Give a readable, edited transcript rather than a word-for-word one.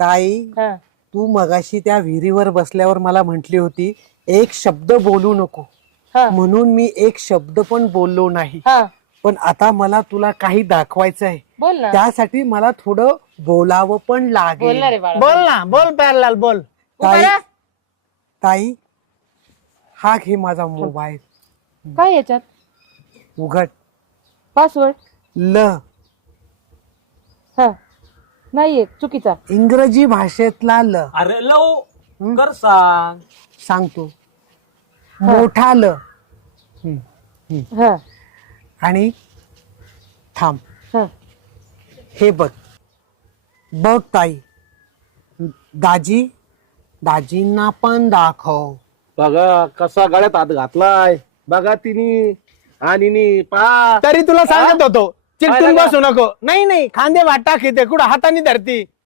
ताई हा तू मगाशी त्या विहिरीवर बसल्यावर मला म्हंटली होती एक शब्द बोलू नको, हा म्हणून मी एक शब्द पण बोललो नाही. हा पण आता मला तुला काही दाखवायचं आहे, बोल ना. त्यासाठी मला थोडं बोलावं पण लागेल. बोलणार आहे बाळा. बोल ना, बोल प्यारलाल बोल. ताई उभा ताई हा घे माझा मोबाईल, काय याच्यात उघड. पासवर्ड? ल हा नाहीये, चुकीचा. इंग्रजी भाषेतला ल अरे कर सांग. सांगतो. मोठा ल हा आणि थांब. हा हे बघ बघ ताई, दाजी दाजींना पण दाखव. बघा कसा गळ्यात हात घातलाय, बघा तिने आणि पा तरी तुला सांगत होतो चिटकून काय बसू नको. नाही नाही, खांदे वाट टाकीते कुठं हाताने धरती.